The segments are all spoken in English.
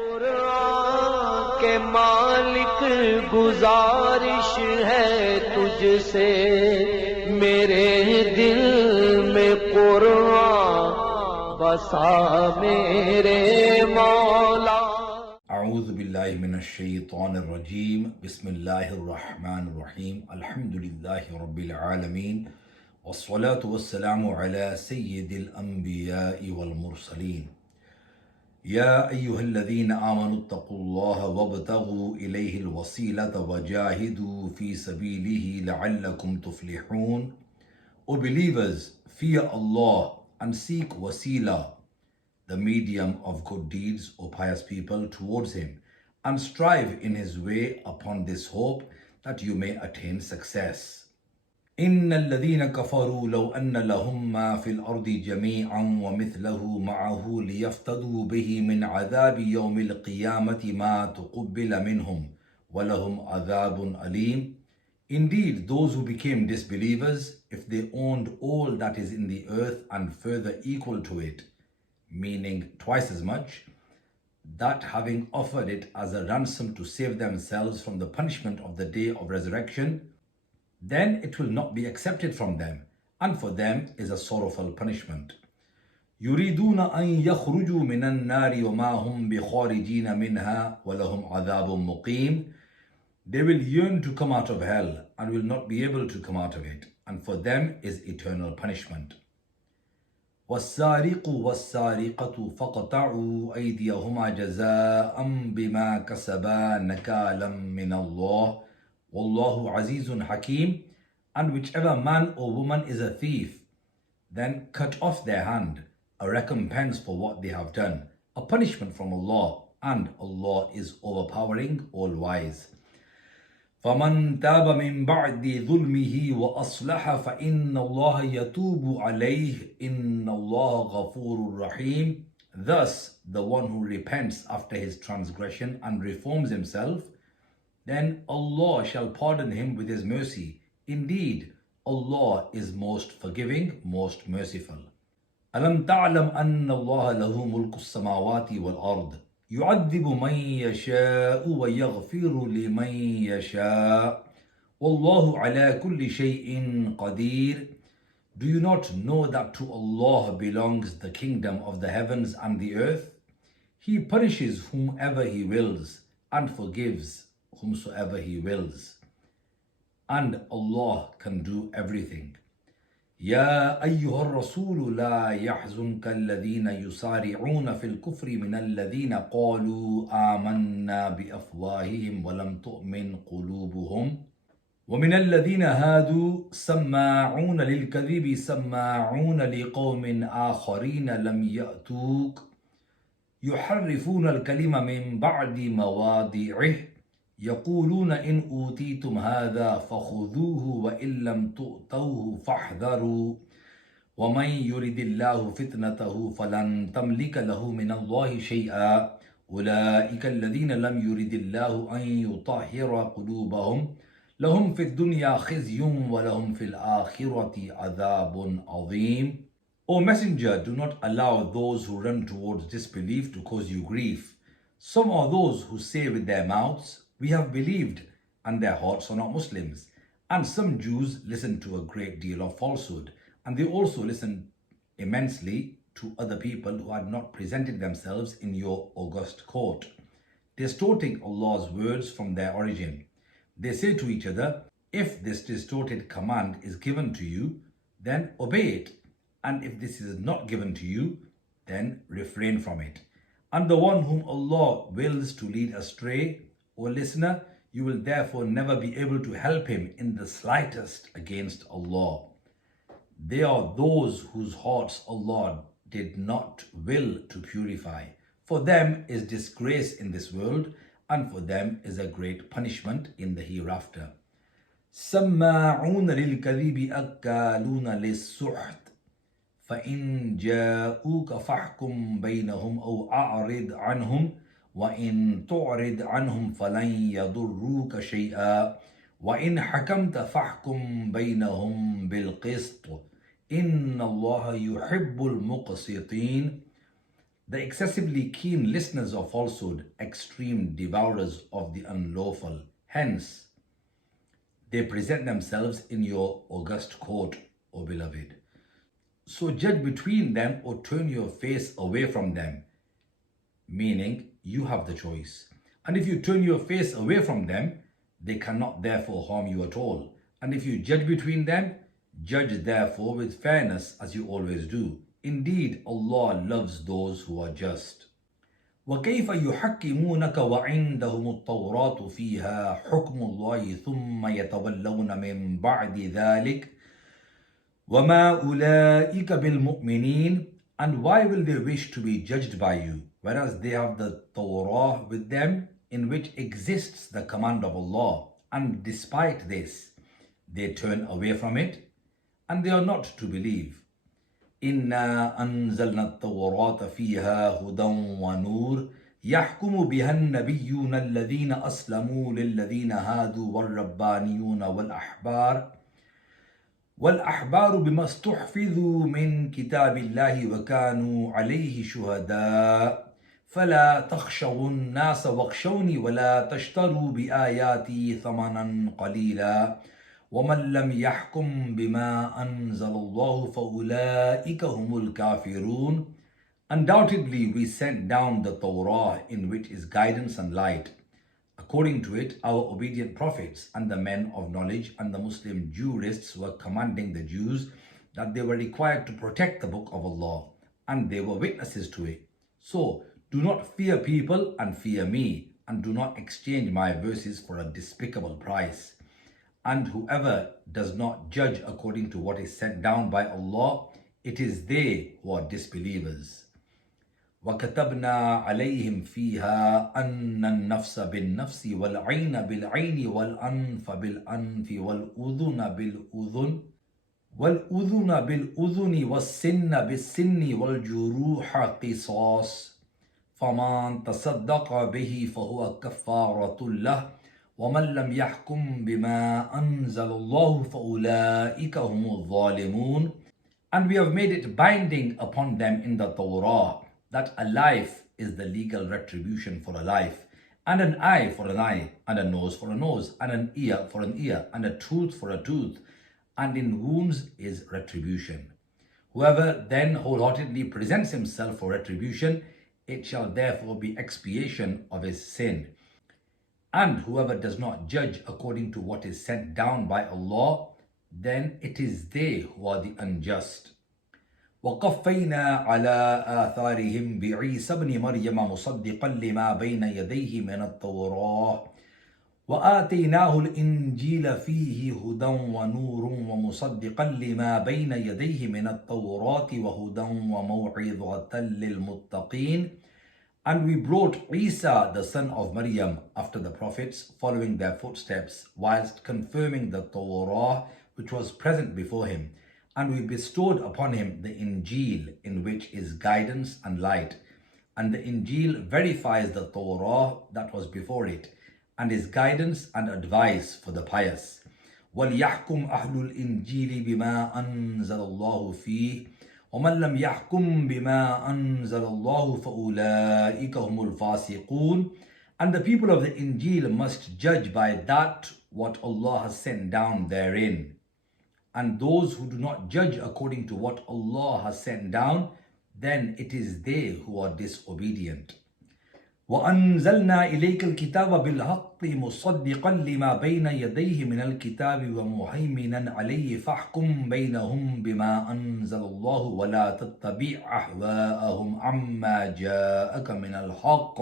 कुरान के मालिक गुजारिश है तुझसे मेरे दिल में कुरान बसा मेरे मौला। अऊज़ु बिल्लाहि मिनश शैतानिर रजीम। बिस्मिल्लाहिर रहमानिर रहीम। अल्हम्दुलिल्लाहि रब्बिल आलमीन वस्सलातु वस्सलामु अला सय्यिदिल अंबियाइ वल मुरसलीन। या अय्युहल्लज़ीना आमनुत्तक़ुल्लाह वब्तगू इलैहिल वसीलत वजाहिदू फी सबीलिही लअल्लकुम तुफ़्लिहून। O believers, fear Allah and seek wasila, the medium of good deeds, O pious people, towards Him, and strive in His way upon this hope that you may attain success. إن الذين كفروا لو أن لهم ما في الأرض جميعا ومثله معه ليفتدوا به من عذاب يوم القيامة ما تقبل منهم ولهم عذاب أليم. Indeed, those who became disbelievers, if they owned all that is in the earth and further equal to it, meaning twice as much, that having offered it as a ransom to save themselves from the punishment of the day of resurrection, then it will not be accepted from them, and for them is a sorrowful punishment. يريدون أن يخرجوا من النار وما هم بخارجين منها ولهم عذاب مقيم. They will yearn to come out of hell and will not be able to come out of it, and for them is eternal punishment. والسارق والسارقة فاقطعوا أيديهما جزاء بما كسبا نكالا من الله والله عزيز حكيم. And whichever man or woman is a thief, then cut off their hand, a recompense for what they have done, a punishment from Allah, and Allah is overpowering, all-wise. فَمَنْ تَابَ مِنْ بَعْدِ ظُلْمِهِ وَأَصْلَحَ فَإِنَّ اللَّهَ يَتُوبُ عَلَيْهِ إِنَّ اللَّهَ غَفُورٌ رَحِيمٌ. Thus, the one who repents after his transgression and reforms himself, then Allah shall pardon him with His mercy. Indeed, Allah is most forgiving, most merciful. أَلَمْ تَعْلَمْ أَنَّ اللَّهَ لَهُ مُلْكُ السَّمَاوَاتِ وَالْأَرْضِ يُعَذِّبُ مَنْ يَشَاءُ وَيَغْفِرُ لِمَنْ يَشَاءُ وَاللَّهُ عَلَى كُلِّ شَيْءٍ قَدِيرٌ. Do you not know that to Allah belongs the kingdom of the heavens and the earth? He punishes whomever He wills and forgives whomsoever He wills. And Allah can do everything. يا أيها الرسول لا يحزنك الذين يسارعون في الكفر من الذين قالوا آمنا بأفواههم ولم تؤمن قلوبهم ومن الذين هادوا سماعون للكذب سماعون لقوم آخرين لم يأتوك يحرفون الكلم من بعد مواضعه يقولون إن أوتيتم هذا فخذوه وإن لم تؤتوه فاحذروا ومن يرد الله فتنته فلن تملك له من الله شيئا أولئك الذين لم يرد الله أن يطهر قلوبهم لهم في الدنيا خزي ولهم في الآخرة عذاب عظيم. O Messenger, do not allow those who run towards disbelief to cause you grief. Some are those who say with their mouths, "We have believed," and their hearts are not Muslims. And some Jews listen to a great deal of falsehood, and they also listen immensely to other people who had not presented themselves in your august court, distorting Allah's words from their origin. They say to each other, "If this distorted command is given to you, then obey it. And if this is not given to you, then refrain from it." And the one whom Allah wills to lead astray, O listener, you will therefore never be able to help him in the slightest against Allah. They are those whose hearts Allah did not will to purify. For them is disgrace in this world, and for them is a great punishment in the hereafter. سَمَّاعُونَ لِلْكَذِبِ أَكَّالُونَ لِلسُّحْتِ فَإِنْ جَاءُوكَ فَاحْكُمْ بَيْنَهُمْ أَوْ أَعْرِضْ عَنْهُمْ وَإِنْ تُعْرِضْ عَنْهُمْ فَلَنْ يَضُرُّوكَ شَيْئًا وَإِنْ حَكَمْتَ فَاحْكُمْ بَيْنَهُمْ بِالْقِسْطِ إِنَّ اللَّهَ يُحِبُّ الْمُقْسِطِينَ. the excessively keen listeners of falsehood, extreme devourers of the unlawful. Hence, they present themselves in your august court, O beloved. So judge between them or turn your face away from them, meaning you have the choice. And if you turn your face away from them, they cannot therefore harm you at all. And if you judge between them, judge therefore with fairness as you always do. Indeed, Allah loves those who are just. وكيف يحكمونك وعندهم التوراة فيها حكم الله ثم يتولون من بعد ذلك وما أولئك بالمؤمنين. And why will they wish to be judged by you, whereas they have the Torah with them, in which exists the command of Allah, and despite this, they turn away from it, and they are not to believe. إِنَّا أَنزَلْنَا التَّوْرَاةَ فِيهَا هُدًى وَنُورٌ يَحْكُمُ بِهَا النَّبِيُّونَ الَّذِينَ أَسْلَمُوا لِلَّذِينَ هَادُوا وَالرَّبَّانِيُّونَ والأحبار بما استحفظوا من كتاب الله وكانوا عليه شهداء فلا تخشوا الناس واخشوني ولا تشتروا بآياتي ثمنا قليلا ومن لم يحكم بما أنزل الله فأولئك هم الكافرون. Undoubtedly we sent down the Torah, in which is guidance and light. According to it, our obedient prophets and the men of knowledge and the Muslim jurists were commanding the Jews that they were required to protect the book of Allah, and they were witnesses to it. So, do not fear people and fear me, and do not exchange my verses for a despicable price. And whoever does not judge according to what is sent down by Allah, it is they who are disbelievers. وَكَتَبْنَا عَلَيْهِمْ فِيهَا أَنَّ النَّفْسَ بِالنَّفْسِ وَالْعَيْنَ بِالْعَيْنِ وَالْأَنْفَ بِالْأَنْفِ وَالْأُذُنَ بِالْأُذُنِ وَالسِّنَّ بِالسِّنِّ وَالْجُرُوحَ قِصَاصٌ فَمَنْ تَصَدَّقَ بِهِ فَهُوَ كَفَّارَةٌ لَهُ وَمَنْ لَمْ يَحْكُمْ بِمَا أَنزَلَ اللَّهُ فَأُولَئِكَ هُمُ الظَّالِمُونَ. And we have made it binding upon them in the Torah that a life is the legal retribution for a life, and an eye for an eye, and a nose for a nose, and an ear for an ear, and a tooth for a tooth, and in wounds is retribution. Whoever then wholeheartedly presents himself for retribution, it shall therefore be expiation of his sin. And whoever does not judge according to what is sent down by Allah, then it is they who are the unjust. وَقَفَّيْنَا عَلَىٰ آثَارِهِمْ بِعِيسَى ابْنِ مَرْيَمَ مُصَدِّقًا لِمَا بَيْنَ يَدَيْهِ مِنَ التَّوْرَاةِ وَآتَيْنَاهُ الْإِنْجِيلَ فِيهِ هُدًى وَنُورٌ وَمُصَدِّقًا لِمَا بَيْنَ يَدَيْهِ مِنَ التَّوْرَاةِ وَهُدًى وَمَوْعِظَةً لِلْمُتَّقِينَ. And we brought Isa, the son of Maryam, after the prophets, following their footsteps, whilst confirming the Torah which was present before him. And we bestowed upon him the Injil, in which is guidance and light. And the Injil verifies the Torah that was before it, and is guidance and advice for the pious. وَلْيَحْكُمْ أَهْلُ الْإِنْجِيلِ بِمَا أَنزَلَ اللَّهُ فِيهِ وَمَنْ لَمْ يَحْكُمْ بِمَا أَنزَلَ اللَّهُ فَأُولَئِكَ هُمُ الْفَاسِقُونَ. And the people of the Injil must judge by that what Allah has sent down therein. And those who do not judge according to what Allah has sent down, then it is they who are disobedient. وَأَنزَلْنَا إِلَيْكَ الْكِتَابَ بِالْحَقِّ مُصَدِّقًا لِمَا بَيْنَ يَدَيْهِ مِنَ الْكِتَابِ وَمُهَيْمِنًا عَلَيْهِ فَاحْكُمْ بَيْنَهُمْ بِمَا أَنزَلَ اللَّهُ وَلَا تَتَّبِعْ أَهْوَاءَهُمْ عَمَّا جَاءَكَ مِنَ الْحَقِّ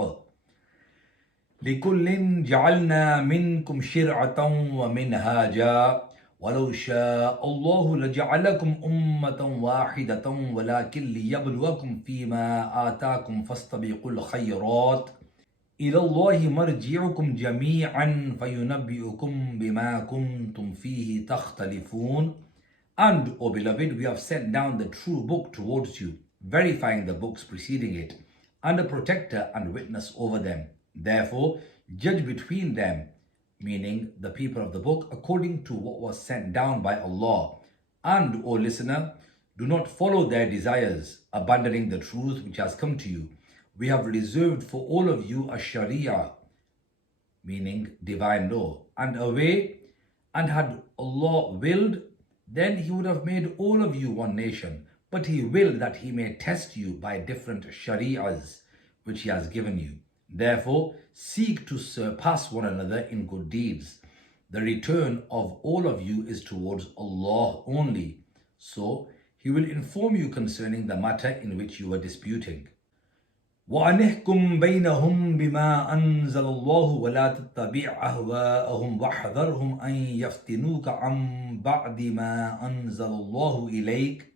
لِكُلٍّ جَعَلْنَا مِنْكُمْ شِرْعَةً وَمِنْهَاجًا وَلَوْ شَاءَ اللَّهُ لَجَعَلَكُمْ أُمَّةً وَاحِدَةً وَلَكِنْ لِيَبْلُوَكُمْ فِيمَا آتَاكُمْ فَاسْتَبِقُوا الْخَيْرَاتِ إِلَى اللَّهِ مَرْجِعُكُمْ جَمِيعًا فَيُنَبِّئُكُمْ بِمَا كُنْتُمْ فِيهِ تَخْتَلِفُونَ. And, O beloved, we have sent down the true book towards you, verifying the books preceding it, and a protector and witness over them. Therefore, judge between them, meaning the people of the book, according to what was sent down by Allah. And, O listener, do not follow their desires, abandoning the truth which has come to you. we have reserved for all of you a sharia, meaning divine law, and a way, and had Allah willed, then He would have made all of you one nation. But He willed that He may test you by different shari'as which He has given you. Therefore, seek to surpass one another in good deeds. The return of all of you is towards Allah only. So, He will inform you concerning the matter in which you are disputing. وَأَنِحْكُمْ بَيْنَهُمْ بِمَا أَنزَلَ اللَّهُ وَلَا تَتَّبِعْ أَهْوَاءَهُمْ وَاحْذَرْهُمْ أَنْ يَفْتِنُوكَ عَنْ بَعْدِ مَا أَنزَلَ اللَّهُ إِلَيْكَ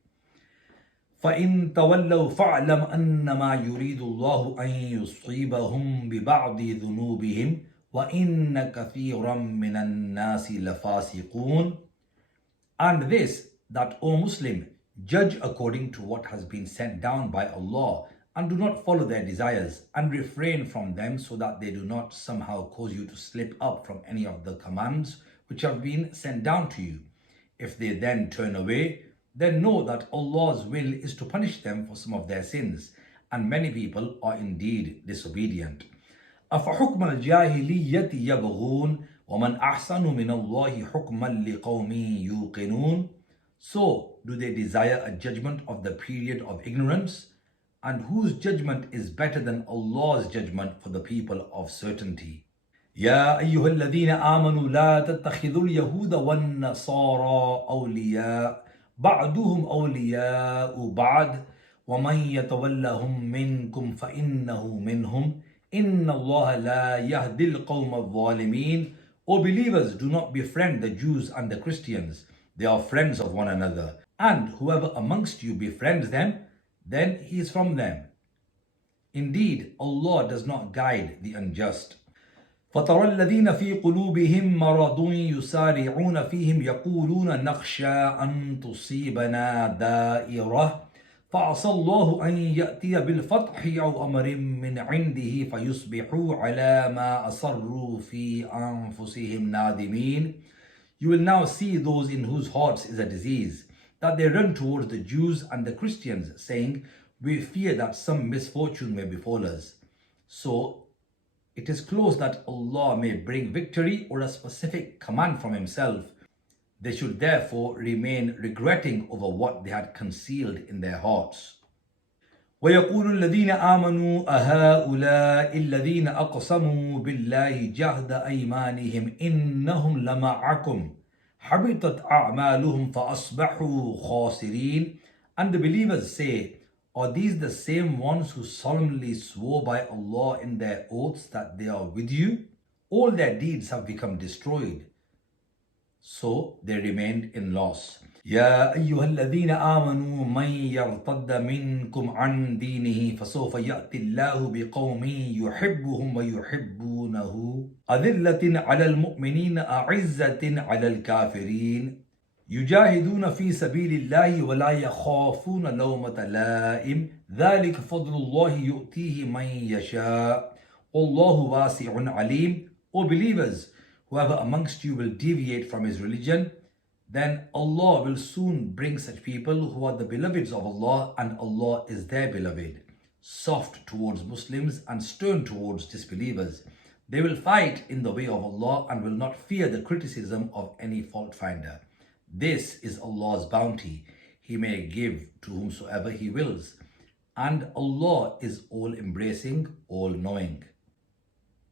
فَإِنْ تَوَلَّوْا فَاعْلَمْ أَنَّمَا يُرِيدُ اللَّهُ أَنْ يُصِيبَهُمْ بِبَعْضِ ذُنُوبِهِمْ وَإِنَّ كَثِيرًا مِنَ النَّاسِ لَفَاسِقُونَ. And this, that, O Muslim, judge according to what has been sent down by Allah, and do not follow their desires, and refrain from them, so that they do not somehow cause you to slip up from any of the commands which have been sent down to you. If they then turn away, then know that Allah's will is to punish them for some of their sins, and many people are indeed disobedient. أَفَحُكْمَ الْجَاهِلِيَّةِ يَبْغُونَ وَمَنْ أَحْسَنُ مِنَ اللَّهِ حُكْمًا لِقَوْمٍ يُوقِنُونَ. So do they desire a judgment of the period of ignorance? And whose judgment is better than Allah's judgment for the people of certainty? يا أيها الذين آمنوا لا تتخذوا اليهود والنصارى أولياء بعضهم أولياء بعض ومن يتولهم منكم فإنه منهم إن الله لا يهدي القوم الظالمين. O believers, do not befriend the Jews and the Christians. They are friends of one another. And whoever amongst you befriends them, then he is from them. Indeed, Allah does not guide the unjust. فَتَرَى الَّذِينَ فِي قُلُوبِهِمْ مَرَضٌ يُسَارِعُونَ فِيهِمْ يَقُولُونَ نَخْشَىٰ أَن تُصِيبَنَا دَائِرَةٌ فَعَسَى اللَّهُ أَن يَأْتِيَ بِالْفَتْحِ أَوْ أَمْرٍ مِّنْ عِنْدِهِ فَيُصْبِحُوا عَلَى مَا أَصَرُّوا فِي أَنفُسِهِمْ نَادِمِينَ. You will now see those in whose hearts is a disease, that they run towards the Jews and the Christians, saying, we fear that some misfortune may befall us. So it is close that Allah may bring victory or a specific command from Himself. They should therefore remain regretting over what they had concealed in their hearts. وَيَقُولُ الَّذِينَ آمَنُوا أَهَؤُلَاءِ الَّذِينَ أَقْسَمُوا بِاللَّهِ جَهْدَ أَيْمَانِهِمْ إِنَّهُمْ لَمَعَكُمْ حَبِطَتْ أَعْمَالُهُمْ فَأَصْبَحُوا خَاسِرِينَ. And the believers say, are these the same ones who solemnly swore by Allah in their oaths that they are with you? All their deeds have become destroyed, so they remained in loss. يا أيها الذين آمنوا من يرتد منكم عن دينه فسوف يأتي الله بقوم يحبهم ويحبونه أذلة على المؤمنين أعزة على الكافرين يجاهدون في سبيل الله ولا يخافون لومة لائم ذلك فضل الله يؤتيه من يشاء والله واسع عليم. O believers, whoever amongst you will deviate from his religion, then Allah will soon bring such people who are the beloveds of Allah, and Allah is their beloved, soft towards Muslims and stern towards disbelievers. They will fight in the way of Allah and will not fear the criticism of any fault finder. This is Allah's bounty. He may give to whomsoever He wills, and Allah is all embracing, all knowing.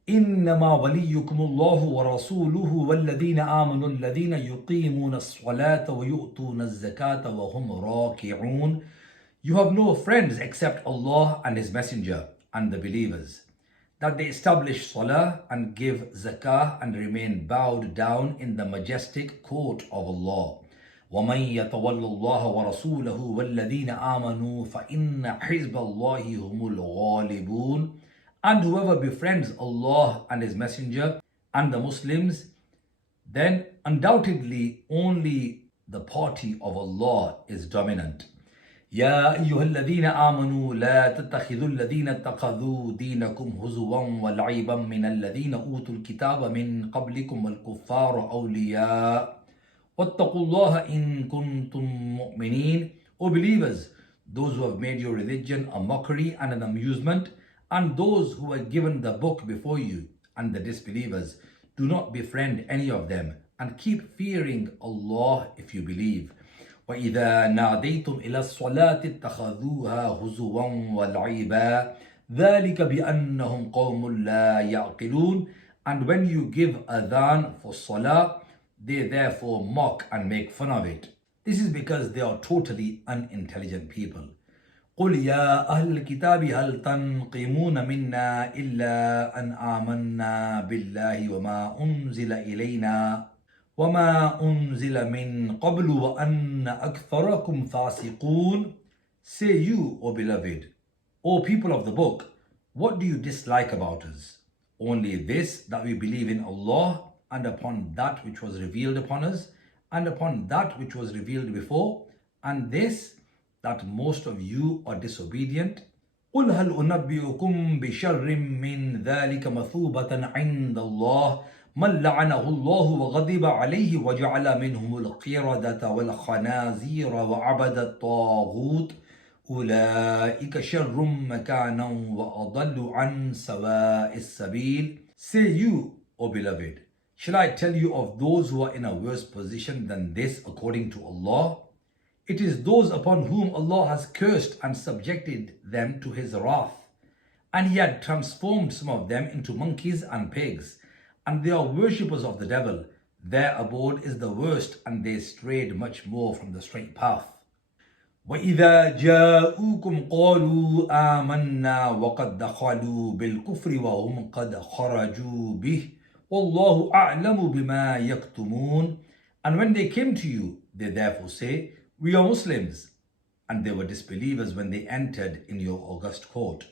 إنما وليكم الله ورسوله والذين آمنوا الذين يقيمون الصلاة ويؤتون الزكاة وهم راكعون. You have no friends except Allah and His Messenger and the believers, that they establish salah and give zakah and remain bowed down in the majestic court of Allah. وَمَنْ يَتَوَلَّ اللَّهَ وَرَسُولَهُ وَالَّذِينَ آمَنُوا فَإِنَّ حِزْبَ اللَّهِ هُمُ الْغَالِبُونَ. And whoever befriends Allah and His Messenger and the Muslims, then undoubtedly only the party of Allah is dominant. يا أيها الذين آمنوا لا تتخذوا الذين اتخذوا دينكم هزوا ولعبا من الذين أوتوا الكتاب من قبلكم والكفار أولياء واتقوا الله إن كنتم مؤمنين. O believers, those who have made your religion a mockery and an amusement, And those who were given the book before you and the disbelievers, do not befriend any of them, and keep fearing Allah if you believe. وَإِذَا نَادَيْتُمْ إِلَى الصَّلَاةِ اتَّخَذُوهَا هُزُوًا وَلَعِبًا ذَلِكَ بِأَنَّهُمْ قَوْمٌ لَا يَعْقِلُونَ. And when you give adhan for salah, they therefore mock and make fun of it. This is because they are totally unintelligent people. قل يا أهل الكتاب هل تنقمون منا إلا أن آمنا بالله وما أنزل من قبل وأن أكثركم فاسقون. Say you, O beloved, O people of the book, what do you dislike about us? Only this, that we believe in Allah and upon that which was revealed upon us and upon that which was revealed before, and this, that most of you are disobedient. قُلْ هَلْ أُنَبِّئُكُمْ بِشَرٍّ مِّن ذَلِكَ مَثُوبَةً عِندَ اللَّهِ مَنْ لَعَنَهُ اللَّهُ وَغَضِبَ عَلَيْهِ وَجَعَلَ مِنْهُمُ الْقِرَدَةَ وَالْخَنَازِيرَ وَعَبَدَ الطَّاغُوتَ أُولَئِكَ شَرٌّ مَكَانًا وَأَضَلُّ عَنْ سَوَاءِ السَّبِيلِ. Say you, O beloved, shall I tell you of those who are in a worse position than this according to Allah? It is those upon whom Allah has cursed and subjected them to His wrath. And He had transformed some of them into monkeys and pigs, and they are worshippers of the devil. Their abode is the worst, and they strayed much more from the straight path. وَإِذَا جَاءُوكُمْ قَالُوا آمَنَّا وَقَدْ دَخَلُوا بِالْكُفْرِ وَهُمْ قَدْ خَرَجُوا بِهِ وَاللَّهُ أَعْلَمُ بِمَا يَكْتُمُونَ. And when they came to you, they therefore say, we are Muslims. And they were disbelievers when they entered in your august court,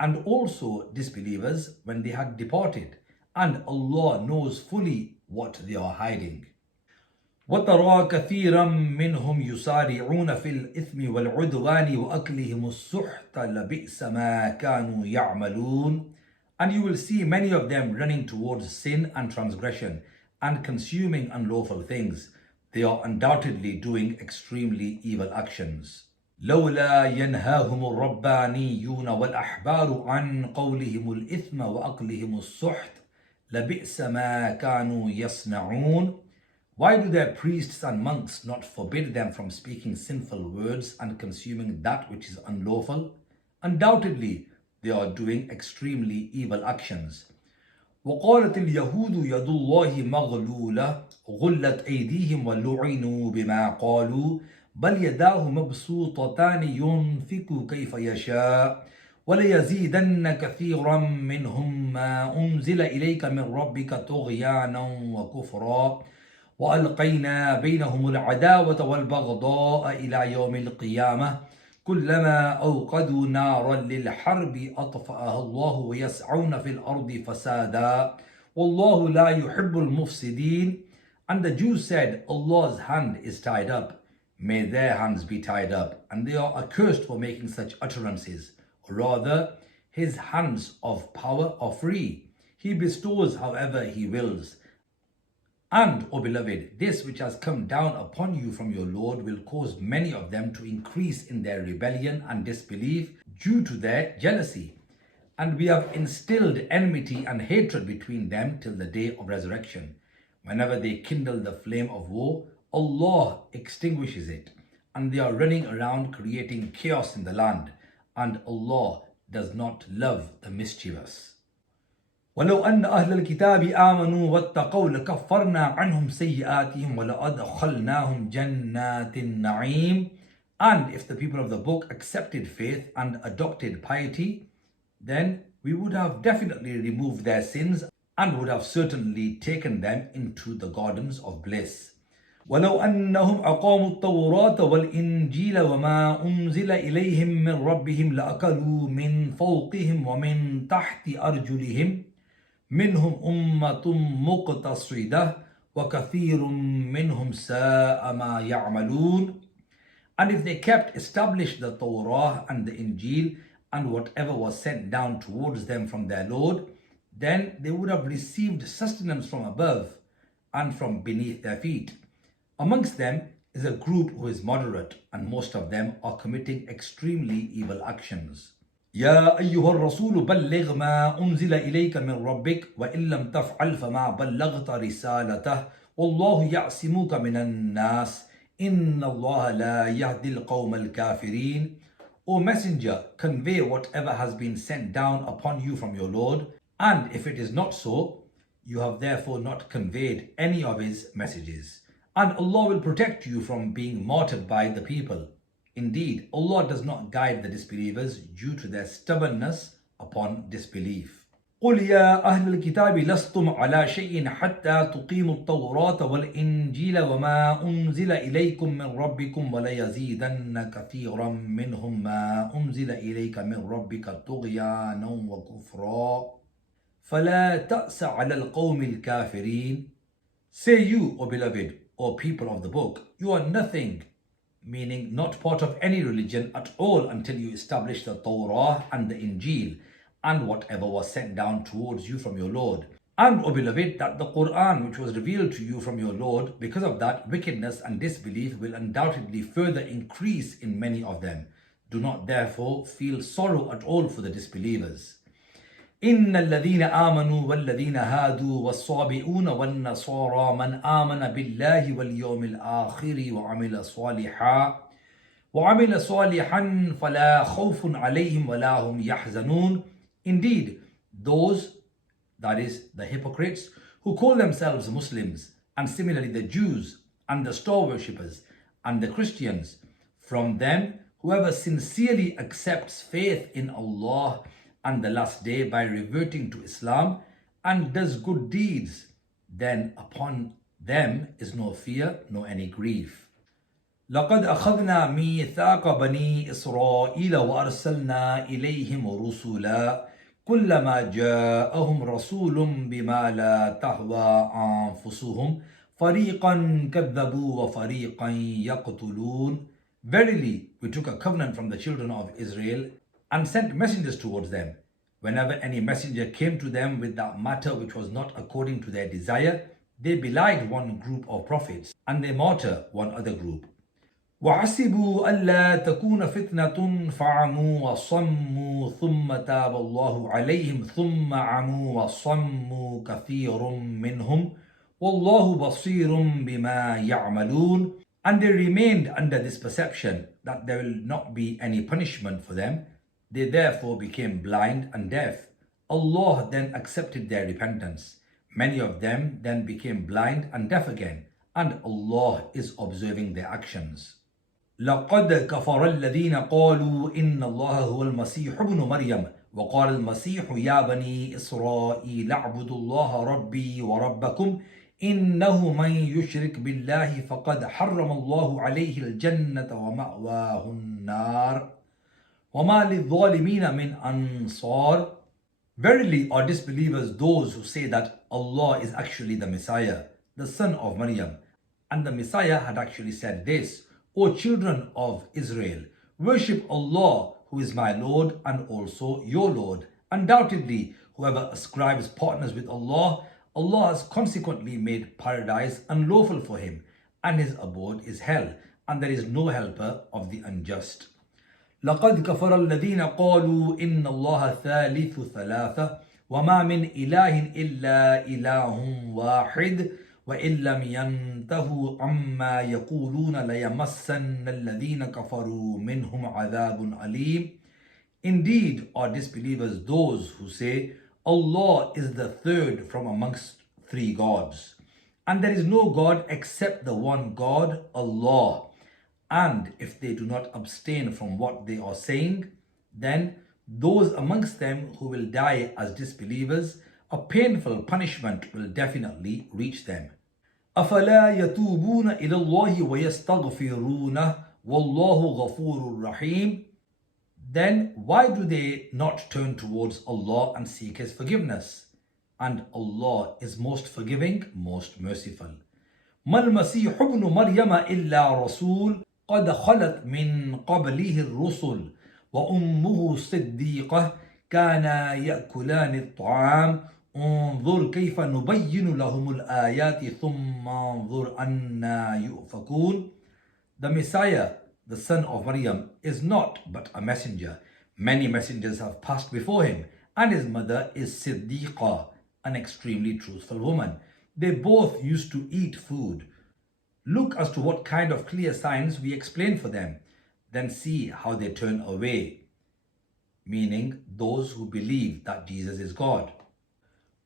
and also disbelievers when they had departed. And Allah knows fully what they are hiding. وَتَرَى كَثِيرًا مِّنْهُمْ يُسَارِعُونَ فِي الْإِثْمِ وَالْعُدْوَانِ وَأَكْلِهِمُ السُّحْتَ لَبِئْسَ مَا كَانُوا يَعْمَلُونَ. And you will see many of them running towards sin and transgression and consuming unlawful things. They are undoubtedly doing extremely evil actions. لولا ينهاهم الربانيون والأحبار عن قولهم الإثم وأكلهم السحت لبئس ما كانوا يصنعون. Why do their priests and monks not forbid them from speaking sinful words and consuming that which is unlawful? Undoubtedly, they are doing extremely evil actions. وقالت اليهود يد الله مغلولة غلت أيديهم ولعنوا بما قالوا بل يداه مبسوطتان ينفق كيف يشاء وليزيدن كثيرا منهم ما أنزل إليك من ربك طغيانا وكفرا وألقينا بينهم العداوة والبغضاء إلى يوم القيامة كلما أوقدوا نارا للحرب أطفأها الله ويسعون في الأرض فسادا والله لا يحب المفسدين. And the Jews said, Allah's hand is tied up. May their hands be tied up. And they are accursed for making such utterances. Or rather, His hands of power are free. He bestows however He wills. And, O beloved, this which has come down upon you from your Lord will cause many of them to increase in their rebellion and disbelief due to their jealousy. And we have instilled enmity and hatred between them till the day of resurrection. Whenever they kindle the flame of war, Allah extinguishes it, and they are running around creating chaos in the land, and Allah does not love the mischievous. ولو أن أهل الكتاب آمنوا واتقوا لكفرنا عنهم سيئاتهم ولأدخلناهم جنات النعيم. And if the people of the book accepted faith and adopted piety, then we would have definitely removed their sins and would have certainly taken them into the gardens of bliss. ولو أنهم أقاموا التوراة والإنجيل وما أنزل إليهم من ربهم لأكلوا من فوقهم ومن تحت أرجلهم منهم أمة مقتصدة وكثير منهم ساء ما يعملون. And if they kept established the Torah and the Injil and whatever was sent down towards them from their Lord, then they would have received sustenance from above and from beneath their feet. Amongst them is a group who is moderate, and most of them are committing extremely evil actions. يا أيها الرسول بلغ ما أنزل إليك من ربك وإن لم تفعل فما بلغت رسالته والله يعصمك من الناس إن الله لا يهدي القوم الكافرين. O Messenger, convey whatever has been sent down upon you from your Lord, and if it is not so, you have therefore not conveyed any of his messages. And Allah will protect you from being martyred by the people. Indeed, Allah does not guide the disbelievers due to their stubbornness upon disbelief. قل يا أهل الكتاب لستم على شيء حتى تقيموا التوراة والإنجيل وما أنزل إليكم من ربكم وليزيدن كثيرا منهم ما أنزل إليك من ربك طغيانا وكفرا فلا تأس على القوم الكافرين. Say you, O beloved, O people of the book, you are nothing, meaning not part of any religion at all until you establish the Torah and the Injil and whatever was sent down towards you from your Lord. And, O beloved, that the Quran which was revealed to you from your Lord, because of that wickedness and disbelief will undoubtedly further increase in many of them. Do not therefore feel sorrow at all for the disbelievers. إن الذين آمنوا والذين هادوا والصابئون والنصارى من آمن بالله واليوم الآخر وعمل صالحا فلا خوف عليهم ولا هم يحزنون. Indeed, those, that is, the hypocrites, who call themselves Muslims, and similarly the Jews and the star worshippers and the Christians, from them whoever sincerely accepts faith in Allah and the last day by reverting to Islam and does good deeds, then upon them is no fear nor any grief. لقد أخذنا ميثاق بني إسرائيل وأرسلنا إليهم رسلا كلما جاءهم رسول بما لا تهوى أنفسهم فريقا كذبوا وفريقا يقتلون. Verily, we took a covenant from the children of Israel and sent messengers towards them. Whenever any messenger came to them with that matter which was not according to their desire, they belied one group of prophets and they martyr one other group. وحسبوا ألا تكون فتنة فعموا وصموا ثم تاب الله عليهم ثم عموا وصموا كثير منهم والله بصير بما يعملون. And they remained under this perception that there will not be any punishment for them. They therefore became blind and deaf. Allah then accepted their repentance. Many of them then became blind and deaf again, and Allah is observing their actions. لقد كفر الذين قالوا إن الله هو المسيح ابن مريم وقال المسيح يا بني إسرائيل اعبدوا الله ربي وربكم إنه من يشرك بالله فقد حرم الله عليه الجنة ومأواه النار وما للظالمين من أنصار. Verily are disbelievers those who say that Allah is actually the Messiah, the son of Maryam, and the Messiah had actually said this: O children of Israel, worship Allah who is my Lord and also your Lord. Undoubtedly, whoever ascribes partners with Allah, Allah has consequently made paradise unlawful for him, and his abode is hell, and there is no helper of the unjust. لقد كفر الذين قالوا إن الله ثالث ثلاثة وما من إله إلا إله واحد وإن لم ينتهوا عما يقولون ليمسن الذين كفروا منهم عذاب أليم. Indeed are disbelievers those who say Allah is the third from amongst three gods, and there is no God except the one God, Allah. And if they do not abstain from what they are saying, then those amongst them who will die as disbelievers, a painful punishment will definitely reach them. أَفَلَا يَتُوبُونَ إِلَى اللَّهِ وَيَسْتَغْفِرُونَهُ وَاللَّهُ غَفُورٌ رَحِيمٌ. Then why do they not turn towards Allah and seek His forgiveness? And Allah is most forgiving, most merciful. مَا الْمَسِيحُ ابْنُ مَرْيَمَ إِلَّا رَسُولٌ قد خلت من قبله الرسل وأمه صديقة كانا يأكلان الطعام انظر كيف نبين لهم الآيات ثم انظر أنا يؤفكون. The Messiah, the son of Maryam, is not but a messenger. Many messengers have passed before him, and his mother is Siddiqa, an extremely truthful woman. They both used to eat food. Look as to what kind of clear signs we explain for them, then see how they turn away, meaning those who believe that Jesus is God.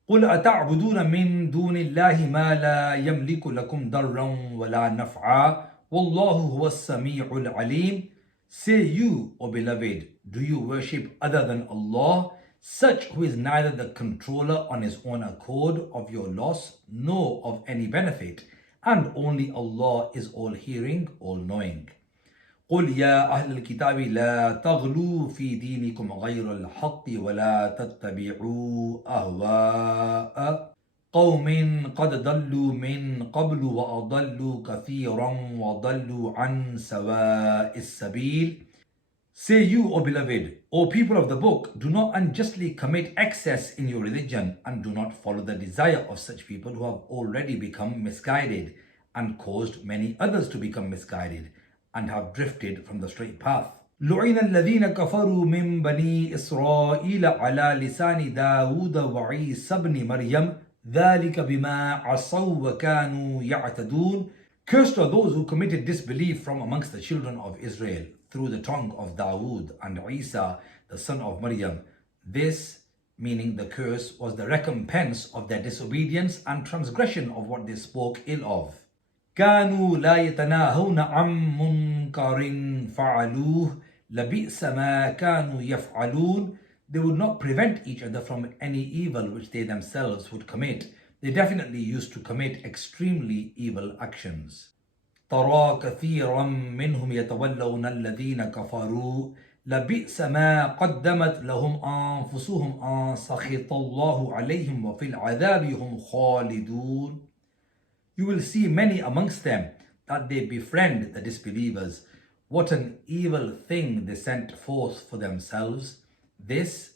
قُلْ أَتَعْبُدُونَ مِن دُونِ اللَّهِ مَا لَا يَمْلِكُ لَكُمْ ضَرًّا وَلَا نَفْعًا وَاللَّهُ هُوَ السَّمِيعُ الْعَلِيمُ. Say you, O beloved, do you worship other than Allah, such who is neither the controller on his own accord of your loss nor of any benefit, and only Allah is all-hearing, all-knowing. قُلْ يَا أَهْلَ الْكِتَابِ لَا تَغْلُوا فِي دِينِكُمْ غَيْرَ الْحَقِّ وَلَا تَتَّبِعُوا أَهْوَاءَ قَوْمٍ قَدْ ضَلُّوا مِنْ قَبْلُ وَأَضَلُّوا كَثِيرًا وَضَلُّوا عَنْ سَوَاءِ السَّبِيلِ. Say you, O beloved, O people of the book, do not unjustly commit excess in your religion, and do not follow the desire of such people who have already become misguided and caused many others to become misguided and have drifted from the straight path. لُعِنَ الَّذِينَ كَفَرُوا مِن بَنِي إِسْرَائِيلَ عَلَى لِسَانِ دَاوُودَ وَعِيسَى بْنِ مَرْيَمَ ذَلِكَ بِمَا عَصَوْا وَكَانُوا يَعْتَدُونَ. Cursed are those who committed disbelief from amongst the children of Israel through the tongue of Dawood and Isa, the son of Maryam. This, meaning the curse, was the recompense of their disobedience and transgression of what they spoke ill of. كانوا لا يتناهون عن منكر فعلوه لبئس ما كانوا يفعلون. They would not prevent each other from any evil which they themselves would commit. They definitely used to commit extremely evil actions. ترى كثيرا منهم يتولون الذين كفروا لبئس ما قدمت لهم أنفسهم أن سخط الله عليهم وفي العذاب هم خالدون. You will see many amongst them that they befriend the disbelievers. What an evil thing they sent forth for themselves. This,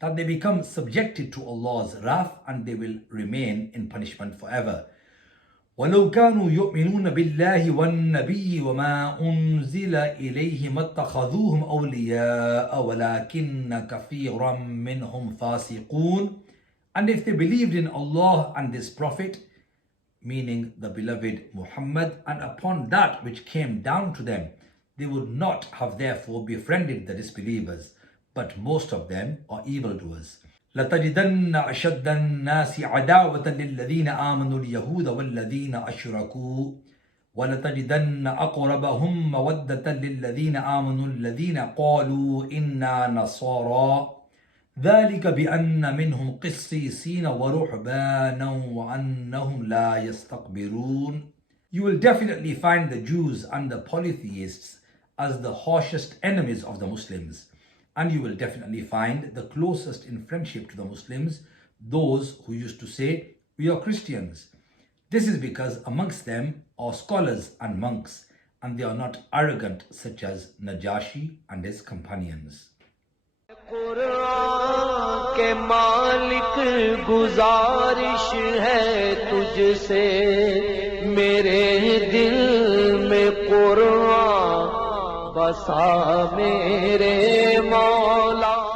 that they become subjected to Allah's wrath and they will remain in punishment forever. وَلَوْ كَانُوا يُؤْمِنُونَ بِاللَّهِ وَالنَّبِيِّ وَمَا أُنزِلَ إِلَيْهِ مَا اتَّخَذُوهُمْ أَوْلِيَاءَ وَلَكِنَّ كَثِيرًا مِّنْهُمْ فَاسِقُونَ. And if they believed in Allah and this Prophet, meaning the beloved Muhammad, and upon that which came down to them, they would not have therefore befriended the disbelievers, but most of them are evildoers. لَتَجِدَنَّ أَشَدَّ النَّاسِ عَدَاوَةً لِلَّذِينَ آمَنُوا الْيَهُودَ وَالَّذِينَ أَشْرَكُوا وَلَتَجِدَنَّ أَقْرَبَهُمْ مَوَدَّةً لِلَّذِينَ آمَنُوا الَّذِينَ قَالُوا إِنَّا نَصَارَى ذَلِكَ بِأَنَّ مِنْهُمْ قِسِّيسِينَ وَرُهْبَانًا وَأَنَّهُمْ لَا يَسْتَكْبِرُونَ. You will definitely find the Jews and the polytheists as the harshest enemies of the Muslims. And you will definitely find the closest in friendship to the Muslims those who used to say, "We are Christians." This is because amongst them are scholars and monks, and they are not arrogant such as Najashi and his companions. Quran के मालिक गुजारिश है तुझसे मेरे दिल में कुरान बसा मेरे मौला।